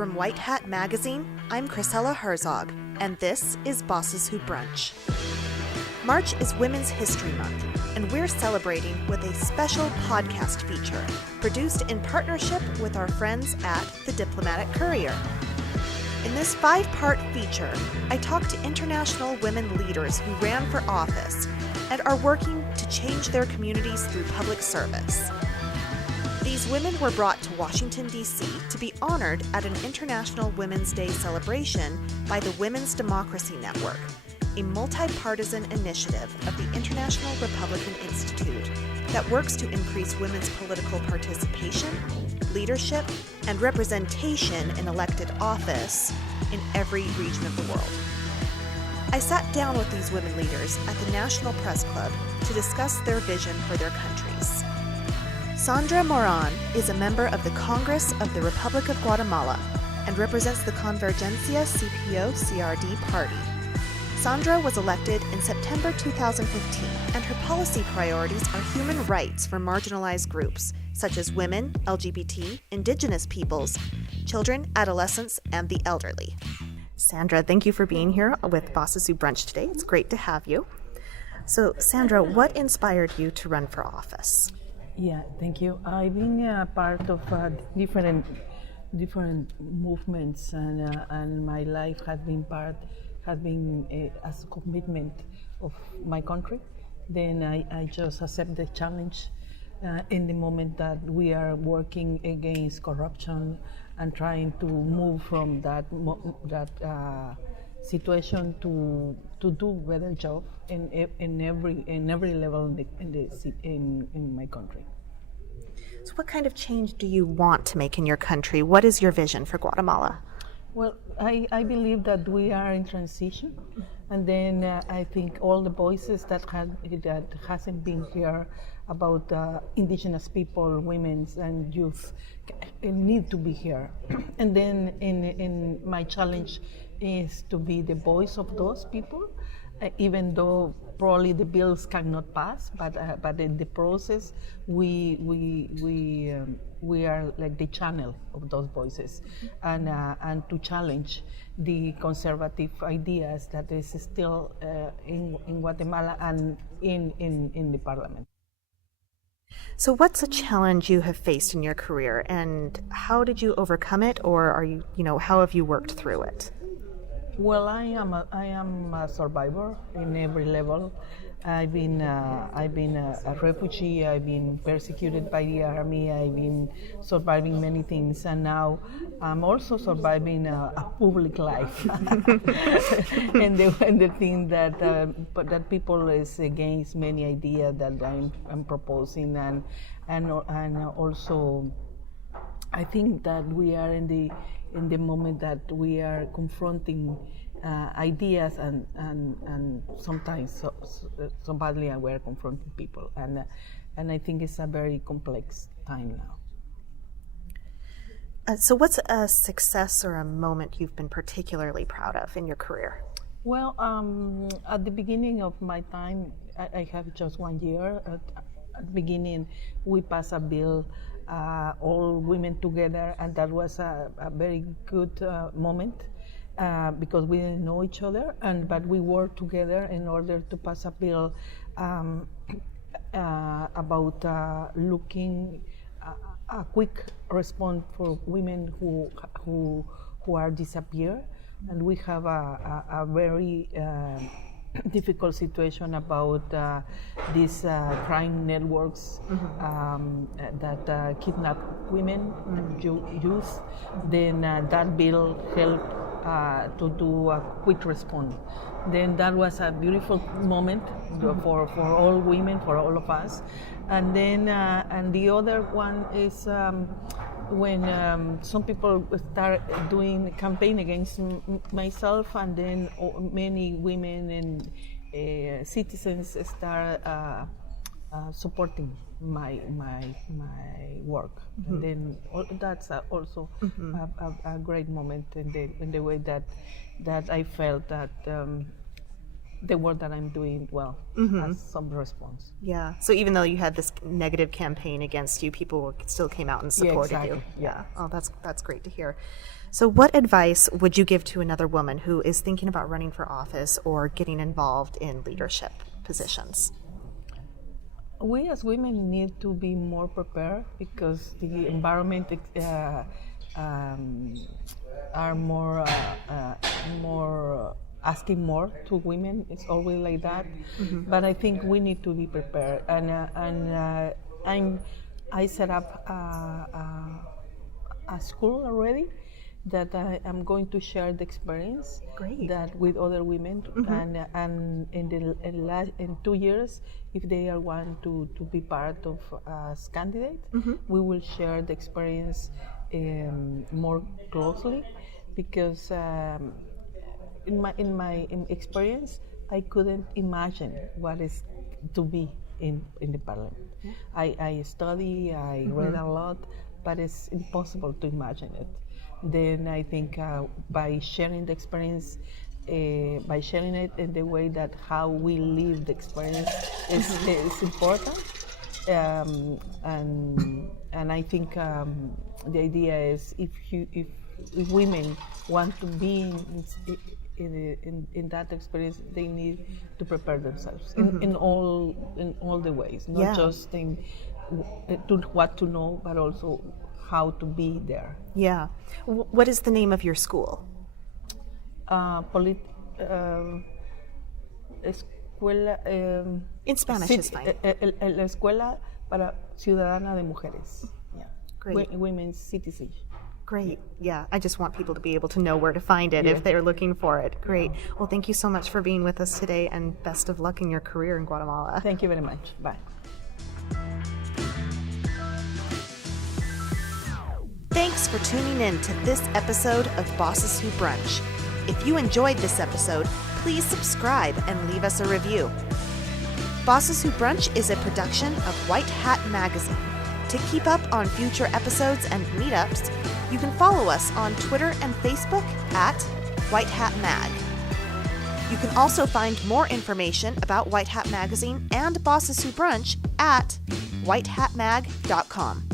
From White Hat Magazine, I'm Chrisella Herzog, and this is Bosses Who Brunch. March is Women's History Month, and we're celebrating with a special podcast feature produced in partnership with our friends at the Diplomatic Courier. In this 5-part feature, I talk to international women leaders who ran for office and are working to change their communities through public service. These women were brought to Washington, D.C. to be honored at an International Women's Day celebration by the Women's Democracy Network, a multi-partisan initiative of the International Republican Institute that works to increase women's political participation, leadership, and representation in elected office in every region of the world. I sat down with these women leaders at the National Press Club to discuss their vision for their countries. Sandra Moran is a member of the Congress of the Republic of Guatemala and represents the Convergencia CPO-CRD Party. Sandra was elected in September 2015, and her policy priorities are human rights for marginalized groups such as women, LGBT, indigenous peoples, children, adolescents, and the elderly. Sandra, thank you for being here with Bosses Who Brunch today. It's great to have you. So, Sandra, what inspired you to run for office? Yeah, thank you. I've been part of different movements, and my life has been as a commitment of my country. Then I just accept the challenge in the moment that we are working against corruption and trying to move from that situation to do better job in every level in my country. So what kind of change do you want to make in your country? What is your vision for Guatemala? Well, I believe that we are in transition, and then I think all the voices that hasn't been here about indigenous people, women, and youth need to be here. And then in my challenge is to be the voice of those people, even though probably the bills cannot pass, but in the process we are like the channel of those voices, and to challenge the conservative ideas that is still in Guatemala and in the parliament. So what's a challenge you have faced in your career, and how did you overcome it, or how have you worked through it? Well, I am a survivor in every level. I've been a refugee. I've been persecuted by the army. I've been surviving many things, and now I'm also surviving a public life. and the thing that people is against many ideas that I'm proposing, and also I think that we are in the moment that we are confronting ideas and sometimes so badly we're confronting people, and I think it's a very complex time now. So what's a success or a moment you've been particularly proud of in your career? Well, at the beginning of my time, I have just 1 year. At the beginning, we passed a bill, all women together, and that was a very good moment because we didn't know each other, but we worked together in order to pass a bill about looking a quick response for women who are disappeared, and we have a very difficult situation about these crime networks that kidnap women, youth. Then that bill helped to do a quick response. Then that was a beautiful moment for all women, for all of us. And then and the other one is when some people start doing a campaign against myself, and then many women and citizens start supporting my work. Mm-hmm. And then that's also a great moment in the way that I felt that the work that I'm doing well has some response. Yeah. So even though you had this negative campaign against you, people still came out and supported you. Yeah. Oh, that's great to hear. So what advice would you give to another woman who is thinking about running for office or getting involved in leadership positions? We as women need to be more prepared because the environment are more asking more to women. It's always like that. But I think we need to be prepared. I set up a school already that I am going to share the experience that with other women, and in 2 years, if they are want to be part of as candidate, we will share the experience more closely, because in my experience, I couldn't imagine what is to be in the parliament. I study, I read a lot, but it's impossible to imagine it. Then I think by sharing the experience, by sharing it in the way that how we live the experience is important. And I think the idea is if women want to be in that experience, they need to prepare themselves in all the ways, not just in what to know, but also how to be there. Yeah. What is the name of your school? Escuela. In Spanish is fine. La Escuela para Ciudadana de Mujeres. Yeah. Great. Women's citizenship. Great. Yeah. I just want people to be able to know where to find it if they're looking for it. Great. Well, thank you so much for being with us today, and best of luck in your career in Guatemala. Thank you very much. Bye. Thanks for tuning in to this episode of Bosses Who Brunch. If you enjoyed this episode, please subscribe and leave us a review. Bosses Who Brunch is a production of White Hat Magazine. To keep up on future episodes and meetups, you can follow us on Twitter and Facebook at White Hat Mag. You can also find more information about White Hat Magazine and Bosses Who Brunch at whitehatmag.com.